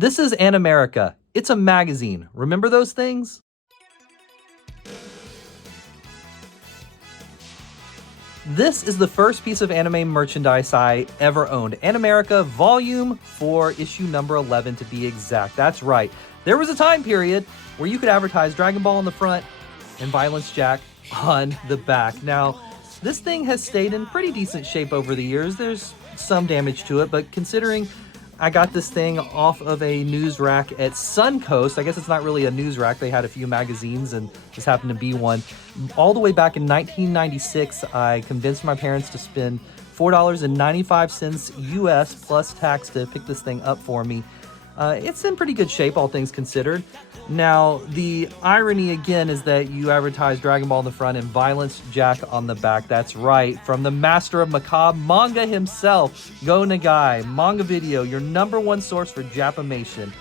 This is Animerica. It's a magazine. Remember those things? This is the first piece of anime merchandise I ever owned. Animerica Volume 4, issue number 11 to be exact. That's right. There was a time period where you could advertise Dragon Ball on the front and Violence Jack on the back. Now, this thing has stayed in pretty decent shape over the years. There's some damage to it, but considering I got this thing off of a news rack at Suncoast. I guess it's not really a news rack. They had a few magazines and this happened to be one. All the way back in 1996, I convinced my parents to spend $4.95 US plus tax to pick this thing up for me. It's in pretty good shape, all things considered. Now, the irony again is that you advertise Dragon Ball on the front and Violence Jack on the back. That's right, from the master of macabre manga himself, Go Nagai, Manga Video, your #1 source for Japimation.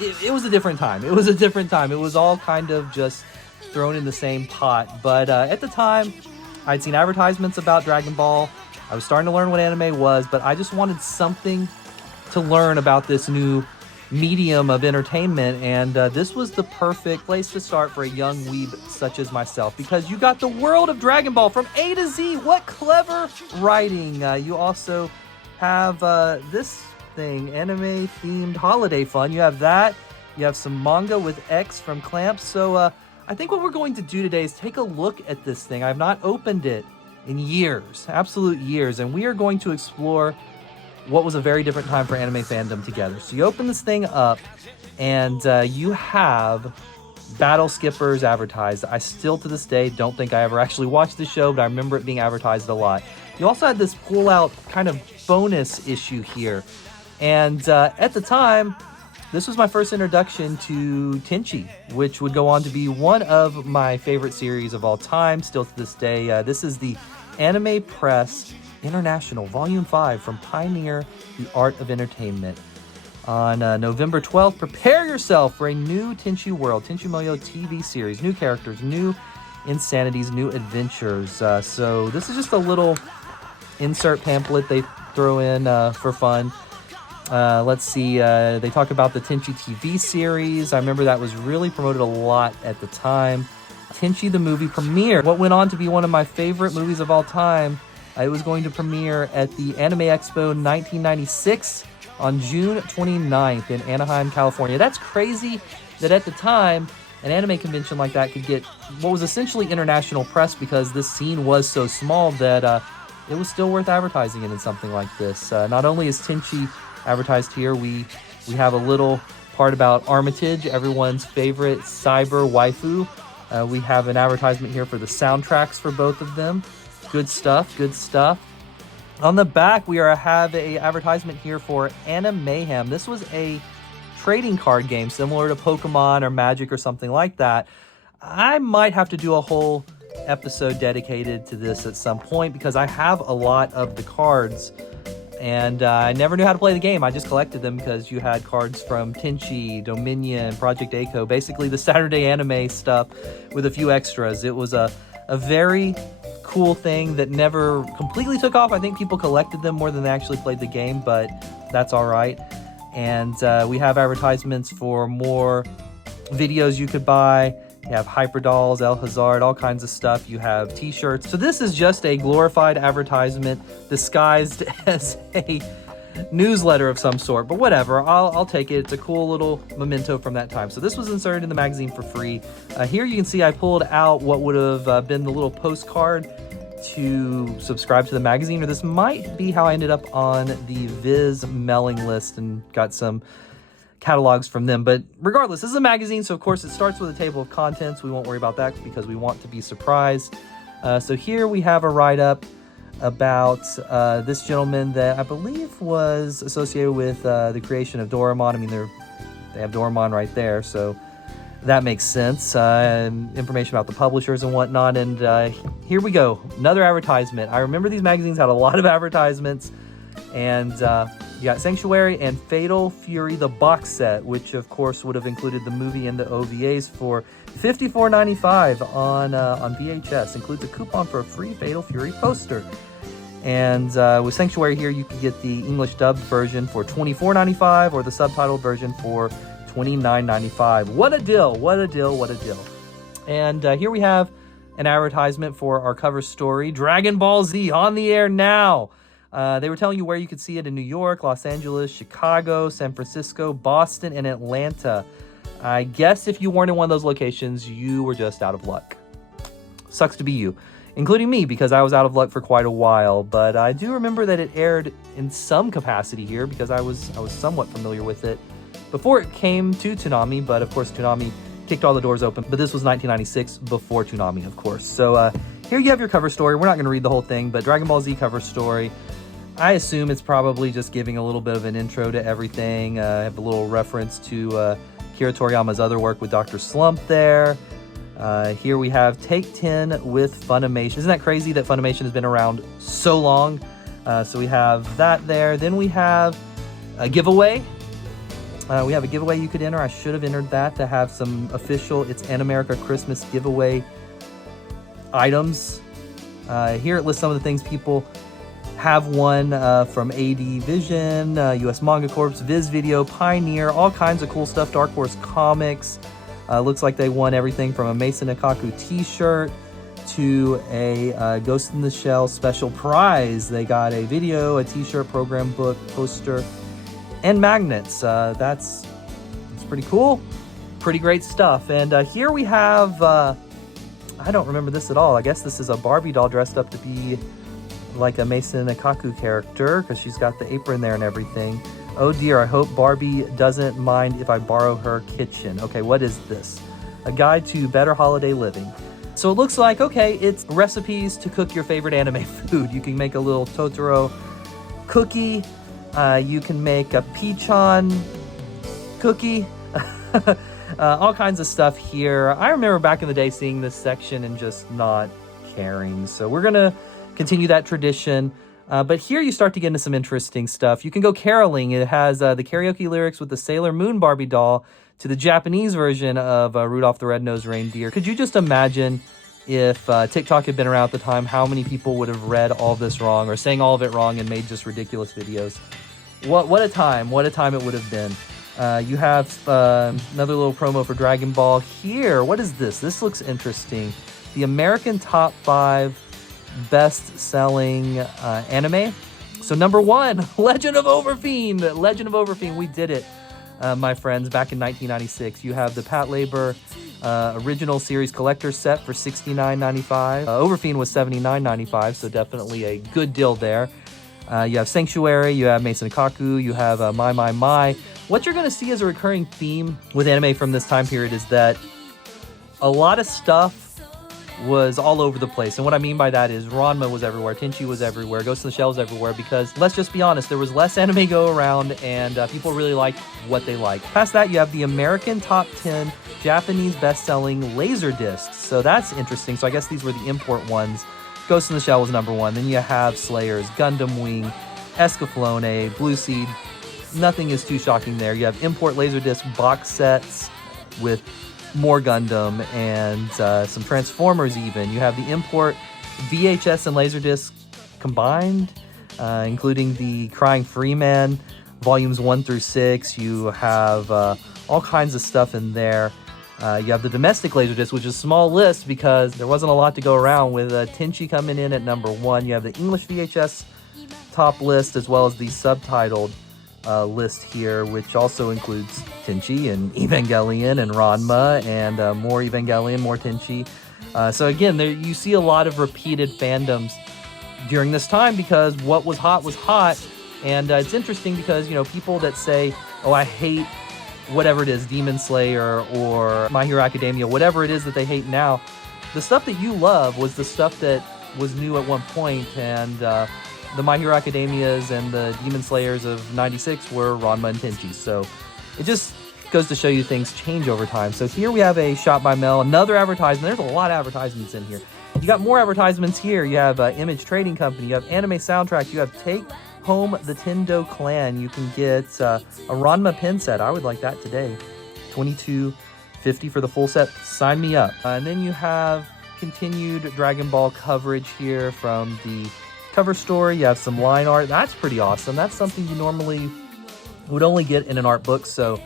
It was a different time. It was a different time. It was all kind of just thrown in the same pot. But at the time, I'd seen advertisements about Dragon Ball. I was starting to learn what anime was, but I just wanted something to learn about this new medium of entertainment, and this was the perfect place to start for a young weeb such as myself, because you got the world of Dragon Ball from A to Z. What clever writing. You also have this thing, anime themed holiday fun. You have that. You have some manga with X from Clamp. So I think what we're going to do today is take a look at this thing. I've not opened it in years, absolute years, and we are going to explore what was a very different time for anime fandom together. So you open this thing up, and you have Battle Skippers advertised. I still, to this day, don't think I ever actually watched the show, but I remember it being advertised a lot. You also had this pull-out kind of bonus issue here. And at the time, this was my first introduction to Tenchi, which would go on to be one of my favorite series of all time, still to this day. This is the Anime Press International, Volume 5 from Pioneer, The Art of Entertainment. On November 12th, prepare yourself for a new Tenchi World, Tenchi Muyo TV series. New characters, new insanities, new adventures. So this is just a little insert pamphlet they throw in for fun. Let's see, they talk about the Tenchi TV series. I remember that was really promoted a lot at the time. Tenchi the movie premiere, what went on to be one of my favorite movies of all time. It was going to premiere at the Anime Expo 1996 on June 29th in Anaheim, California. That's crazy that at the time, an anime convention like that could get what was essentially international press, because this scene was so small that it was still worth advertising it in something like this. Not only is Tenchi advertised here, we have a little part about Armitage, everyone's favorite cyber waifu. We have an advertisement here for the soundtracks for both of them. Good stuff, good stuff. On the back, we have a advertisement here for Animayhem. This was a trading card game similar to Pokemon or Magic or something like that. I might have to do a whole episode dedicated to this at some point, because I have a lot of the cards and I never knew how to play the game. I just collected them because you had cards from Tenchi, Dominion, Project A-ko, basically the Saturday anime stuff with a few extras. It was a very cool thing that never completely took off. I think people collected them more than they actually played the game, but that's all right. And we have advertisements for more videos you could buy. You have Hyper Dolls, El Hazard, all kinds of stuff. You have t-shirts. So this is just a glorified advertisement disguised as a newsletter of some sort, but whatever, I'll take it. It's a cool little memento from that time. So this was inserted in the magazine for free. Here you can see I pulled out what would have been the little postcard to subscribe to the magazine, or this might be how I ended up on the Viz mailing list and got some catalogs from them. But regardless, this is a magazine, so of course it starts with a table of contents. We won't worry about that because we want to be surprised. So here we have a write-up about this gentleman that I believe was associated with the creation of Doraemon. I mean, they have Doraemon right there, so that makes sense. And information about the publishers and whatnot. And here we go, another advertisement. I remember these magazines had a lot of advertisements, and you got Sanctuary and Fatal Fury, the box set, which of course would have included the movie and the OVAs for $54.95 on VHS. Includes a coupon for a free Fatal Fury poster. And with Sanctuary here, you can get the English dubbed version for $24.95 or the subtitled version for $29.95. What a deal! What a deal! What a deal! And here we have an advertisement for our cover story, Dragon Ball Z, on the air now. They were telling you where you could see it in New York, Los Angeles, Chicago, San Francisco, Boston, and Atlanta. I guess if you weren't in one of those locations, you were just out of luck. Sucks to be you, including me, because I was out of luck for quite a while. But I do remember that it aired in some capacity here because I was somewhat familiar with it before it came to Toonami. But of course, Toonami kicked all the doors open. But this was 1996, before Toonami, of course. So here you have your cover story. We're not going to read the whole thing, but Dragon Ball Z cover story. I assume it's probably just giving a little bit of an intro to everything. I have a little reference to Akira Toriyama's other work with Dr. Slump there. Here we have Take 10 with Funimation. Isn't that crazy that Funimation has been around so long? So we have that there. Then we have a giveaway. We have a giveaway you could enter. I should have entered that to have some official It's Animerica Christmas giveaway items. Here it lists some of the things people have won from AD Vision, US Manga Corps, Viz Video, Pioneer, all kinds of cool stuff. Dark Horse Comics. Looks like they won everything from a Mason Ikaku t-shirt to a Ghost in the Shell special prize. They got a video, a t-shirt, program book, poster, and magnets. That's pretty cool. Pretty great stuff. And here we have, I don't remember this at all. I guess this is a Barbie doll dressed up to be like a Mason Ikaku character because she's got the apron there and everything. Oh dear, I hope Barbie doesn't mind if I borrow her kitchen. Okay, what is this? A guide to better holiday living. So it looks like, okay, it's recipes to cook your favorite anime food. You can make a little Totoro cookie. You can make a Peachon cookie. All kinds of stuff here. I remember back in the day seeing this section and just not caring. So we're going to continue that tradition. But here you start to get into some interesting stuff. You can go caroling. It has the karaoke lyrics with the Sailor Moon Barbie doll to the Japanese version of Rudolph the Red-Nosed Reindeer. Could you just imagine if TikTok had been around at the time, how many people would have read all of this wrong or saying all of it wrong and made just ridiculous videos? What a time. What a time it would have been. You have another little promo for Dragon Ball here. What is this? This looks interesting. The American Top 5 best-selling anime. So number 1, Legend of Overfiend. Legend of Overfiend, we did it, my friends, back in 1996. You have the Pat Labor original series collector set for $69.95. Overfiend was $79.95, so definitely a good deal there. You have Sanctuary, you have Mason Ikaku, you have My. What you're going to see as a recurring theme with anime from this time period is that a lot of stuff was all over the place. And what I mean by that is Ranma was everywhere, Tenchi was everywhere, Ghost in the Shell was everywhere, because let's just be honest, there was less anime go around and people really liked what they liked. Past that, you have the American Top 10 Japanese best-selling laser discs. So that's interesting. So I guess these were the import ones. Ghost in the Shell was number 1. Then you have Slayers, Gundam Wing, Escaflowne, Blue Seed. Nothing is too shocking there. You have import Laserdisc box sets with more Gundam and some Transformers even. You have the import VHS and Laserdisc combined, including the Crying Freeman, volumes 1 through 6. You have all kinds of stuff in there. You have the domestic Laserdisc, which is a small list because there wasn't a lot to go around, with Tenchi coming in at number 1. You have the English VHS top list as well as the subtitled list here, which also includes Tenchi and Evangelion and Ranma and more Evangelion, more Tenchi. So again, there you see a lot of repeated fandoms during this time because what was hot. And it's interesting because, you know, people that say, oh, I hate whatever it is, Demon Slayer or My Hero Academia, whatever it is that they hate now, the stuff that you love was the stuff that was new at one point, and the My Hero Academias and the Demon Slayers of 96 were Ranma and Tenchi. So it just goes to show you things change over time. So here we have a Shop by Mail, another advertisement. There's a lot of advertisements in here. You got more advertisements here. You have Image Trading Company, you have Anime Soundtrack, you have Take Home the Tendo Clan. You can get a Ranma pin set. I would like that today. $22.50 for the full set. Sign me up. And then you have continued Dragon Ball coverage here from the cover story. You have some line art. That's pretty awesome. That's something you normally would only get in an art book, so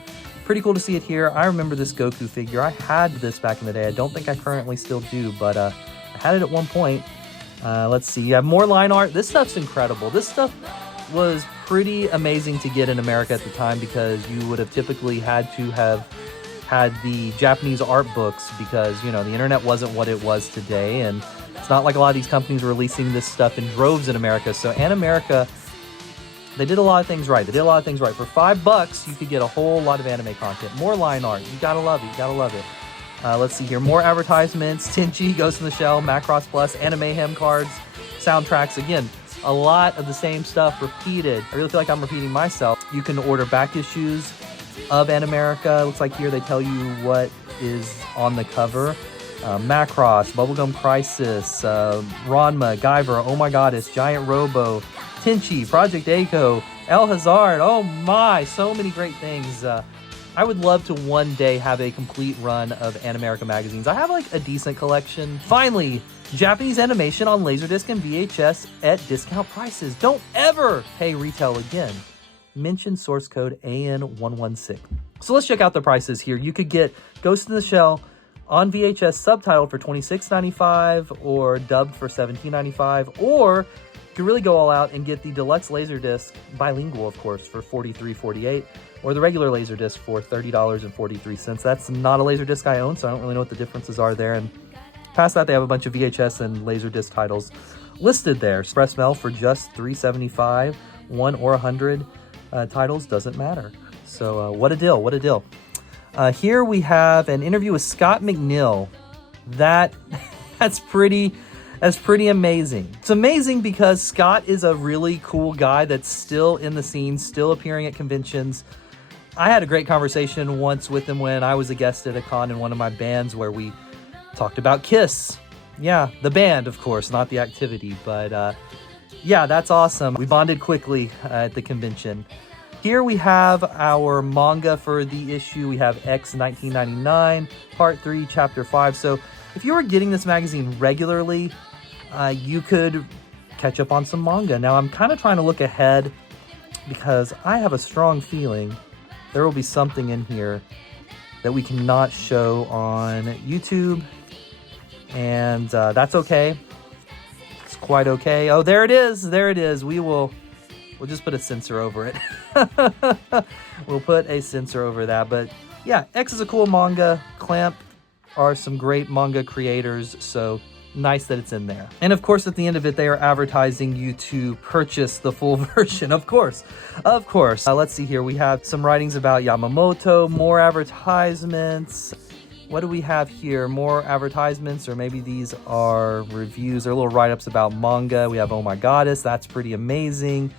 pretty cool to see it here. I remember this Goku figure. I had this back in the day. I don't think I currently still do, but I had it at one point. Let's see. You have more line art. This stuff's incredible. This stuff was pretty amazing to get in America at the time because you would have typically had to have had the Japanese art books because, you know, the internet wasn't what it was today, and it's not like a lot of these companies were releasing this stuff in droves in America. So Animerica, they did a lot of things right. For $5, you could get a whole lot of anime content. More line art. You gotta love it. You gotta love it. Let's see here. More advertisements. Tenchi, Ghost in the Shell, Macross Plus, Anime Hem cards, soundtracks. Again, a lot of the same stuff repeated. I really feel like I'm repeating myself. You can order back issues of Animerica. Looks like here they tell you what is on the cover. Macross, Bubblegum Crisis, Ranma, Guyver, Oh My Goddess, Giant Robo, Tenchi, Project Echo, El Hazard. Oh my, so many great things. I would love to one day have a complete run of Animerica magazines. I have like a decent collection. Finally, Japanese animation on Laserdisc and VHS at discount prices. Don't ever pay retail again. Mention source code AN116. So let's check out the prices here. You could get Ghost in the Shell on VHS subtitled for $26.95 or dubbed for $17.95, or you could really go all out and get the deluxe Laserdisc, bilingual of course, for $43.48, or the regular Laserdisc for $30.43. That's not a Laserdisc I own, so I don't really know what the differences are there. And past that, they have a bunch of VHS and Laserdisc titles listed there. Express Mail for just $3.75, 1 or 100 titles, doesn't matter. So what a deal, what a deal. Here we have an interview with Scott McNeil. That's pretty amazing. It's amazing because Scott is a really cool guy that's still in the scene, still appearing at conventions. I had a great conversation once with him when I was a guest at a con in one of my bands where we talked about Kiss. Yeah, the band, of course, not the activity, but yeah, that's awesome. We bonded quickly at the convention. Here we have our manga for the issue. We have X 1999, Part 3, Chapter 5. So if you were getting this magazine regularly, you could catch up on some manga. Now, I'm kind of trying to look ahead because I have a strong feeling there will be something in here that we cannot show on YouTube, and that's okay. It's quite okay. Oh, there it is. There it is. We'll just put a censor over it. We'll put a censor over that. But yeah, X is a cool manga. Clamp are some great manga creators, so nice that it's in there. And of course, at the end of it, they are advertising you to purchase the full version. Of course. Let's see here. We have some writings about Yamamoto, more advertisements. What do we have here? More advertisements, or maybe these are reviews. They're little write-ups about manga. We have Oh My Goddess. That's pretty amazing.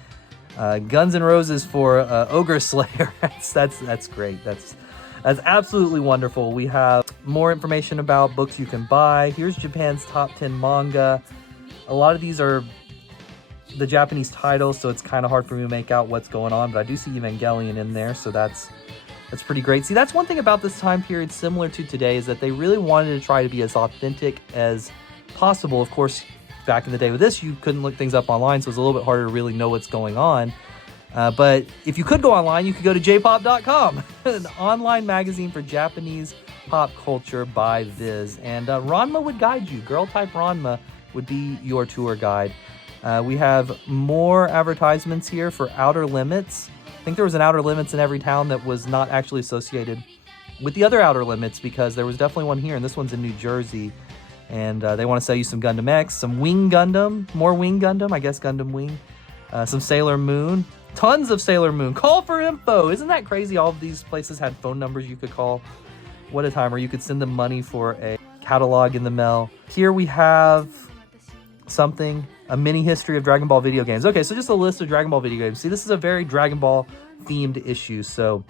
Guns N' Roses for Ogre Slayer. That's great. That's absolutely wonderful. We have more information about books you can buy. Here's Japan's top 10 manga. A lot of these are the Japanese titles, so it's kind of hard for me to make out what's going on, but I do see Evangelion in there, so that's pretty great. See, that's one thing about this time period similar to today, is that they really wanted to try to be as authentic as possible. Of course, back in the day with this, you couldn't look things up online, so it's a little bit harder to really know what's going on. But if you could go online, you could go to jpop.com, an online magazine for Japanese pop culture by Viz. And Ranma would guide you. Girl type Ranma would be your tour guide. We have more advertisements here for Outer Limits. I think there was an Outer Limits in every town that was not actually associated with the other Outer Limits, because there was definitely one here, and this one's in New Jersey. And they want to sell you some Gundam X, some Wing Gundam, more Wing Gundam, I guess Gundam Wing, some Sailor Moon, tons of Sailor Moon. Call for info. Isn't that crazy? All of these places had phone numbers you could call. What a time. Or you could send them money for a catalog in the mail. Here we have a mini history of Dragon Ball video games. Okay, so just a list of Dragon Ball video games. See, this is a very Dragon Ball themed issue, so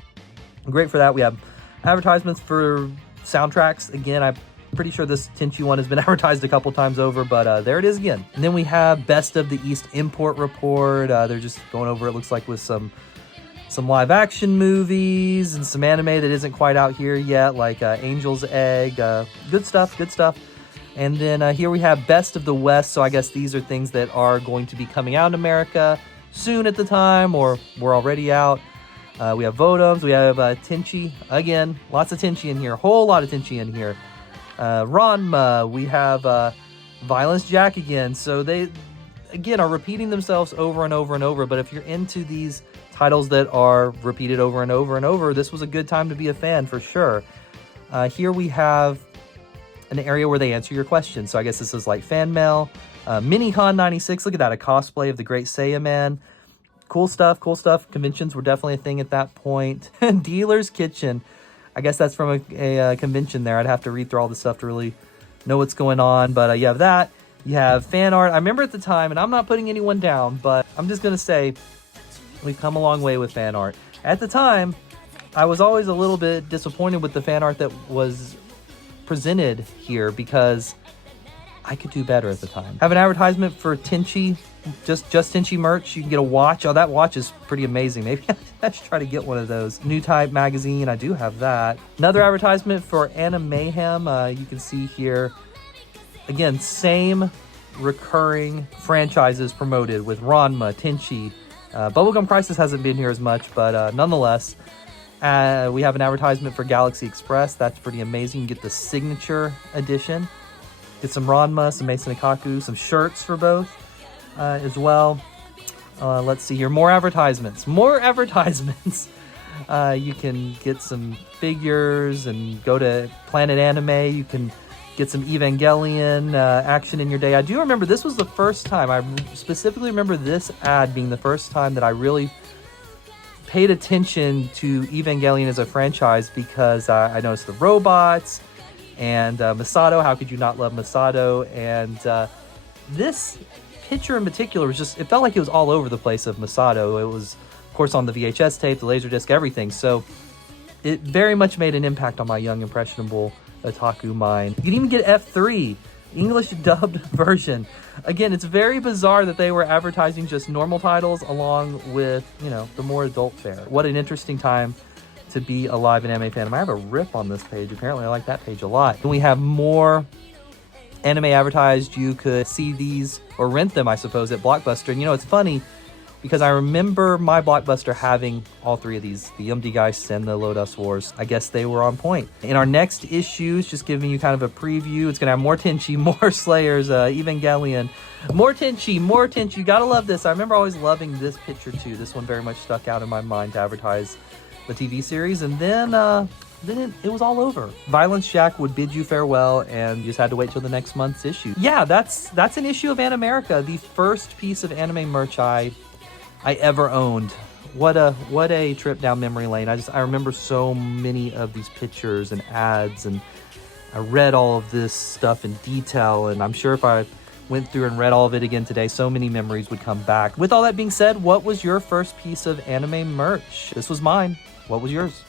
great for that. We have advertisements for soundtracks. Again, I'm pretty sure this Tenchi one has been advertised a couple times over, but there it is again. And then we have Best of the East Import Report. They're just going over, it looks like, with some live action movies and some anime that isn't quite out here yet, like Angel's Egg. Good stuff. And then here we have Best of the West. So I guess these are things that are going to be coming out in America soon at the time, or we're already out. We have Vodums, we have Tenchi. Again, lots of Tenchi in here, a whole lot of Tenchi in here. Ranma, we have Violence Jack again. So they, again, are repeating themselves over and over and over. But if you're into these titles that are repeated over and over and over, this was a good time to be a fan for sure. Here we have an area where they answer your questions. So I guess this is like fan mail. Minicon 96, look at that, a cosplay of the Great Saiyan Man. Cool stuff, cool stuff. Conventions were definitely a thing at that point. Dealer's Kitchen. I guess that's from a convention there. I'd have to read through all the stuff to really know what's going on. But you have that. You have fan art. I remember at the time, and I'm not putting anyone down, but I'm just going to say we've come a long way with fan art. At the time, I was always a little bit disappointed with the fan art that was presented here because I could do better at the time. Have an advertisement for Tenchi, just Tenchi merch. You can get a watch. Oh, that watch is pretty amazing. Maybe I should try to get one of those. New Type magazine, I do have that. Another advertisement for Anime Mayhem. You can see here, again, same recurring franchises promoted with Ranma, Tenchi. Bubblegum Crisis hasn't been here as much, but nonetheless, we have an advertisement for Galaxy Express. That's pretty amazing. You get the signature edition. Get some Ranma, some Mason Otaku, some shirts for both as well. Let's see here. More advertisements. More advertisements. You can get some figures and go to Planet Anime. You can get some Evangelion action in your day. I do remember this was the first time. I specifically remember this ad being the first time that I really paid attention to Evangelion as a franchise, because I noticed the robots and Masato. How could you not love Masato? And this picture in particular was just, it felt like it was all over the place of Masato. It was, of course, on the VHS tape, the Laserdisc, everything. So it very much made an impact on my young, impressionable otaku mind. You can even get F3, English dubbed version. Again, it's very bizarre that they were advertising just normal titles along with, you know, the more adult fare. What an interesting time to be alive in anime fandom. I have a rip on this page. Apparently I like that page a lot. And we have more anime advertised. You could see these or rent them, I suppose, at Blockbuster. And you know, it's funny because I remember my Blockbuster having all three of these, the Geist and the Lotus Wars. I guess they were on point. In our next issues, just giving you kind of a preview, it's going to have more Tenchi, more Slayers, Evangelion, more Tenchi, more Tenchi. You got to love this. I remember always loving this picture too. This one very much stuck out in my mind to advertise the TV series. And then it was all over. Violence Jack would bid you farewell, and you just had to wait till the next month's issue. Yeah, that's an issue of Animerica, the first piece of anime merch I ever owned. What a trip down memory lane. I remember so many of these pictures and ads, and I read all of this stuff in detail, and I'm sure if I went through and read all of it again today, so many memories would come back. With all that being said, what was your first piece of anime merch? This was mine. What was yours?